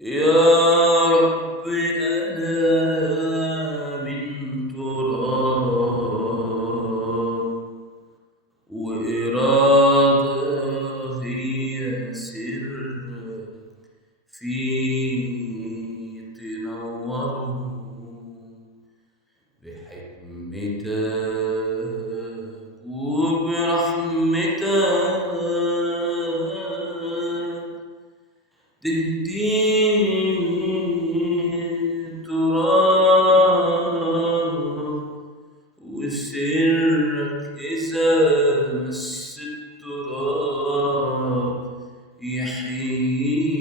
يا رب أنا من تراب، وإرادة هي سر في تنوره بحكمتك وبرحمتك تهديني التراب، وسرك إذا مس التراب يحييني.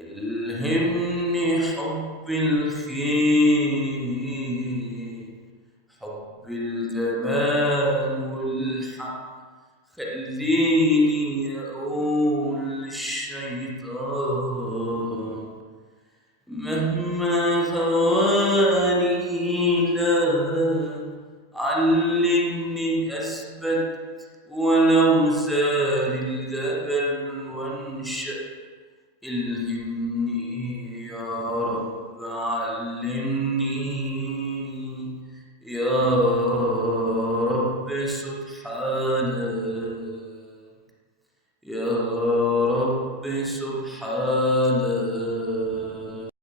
الهمني حب الخير، حب الجمال والحق، خليني أقول للشيطان مهما غواني لا، علمني أثبت ولو زال الجبل وانشق. الهمني يا رب علمني يا رب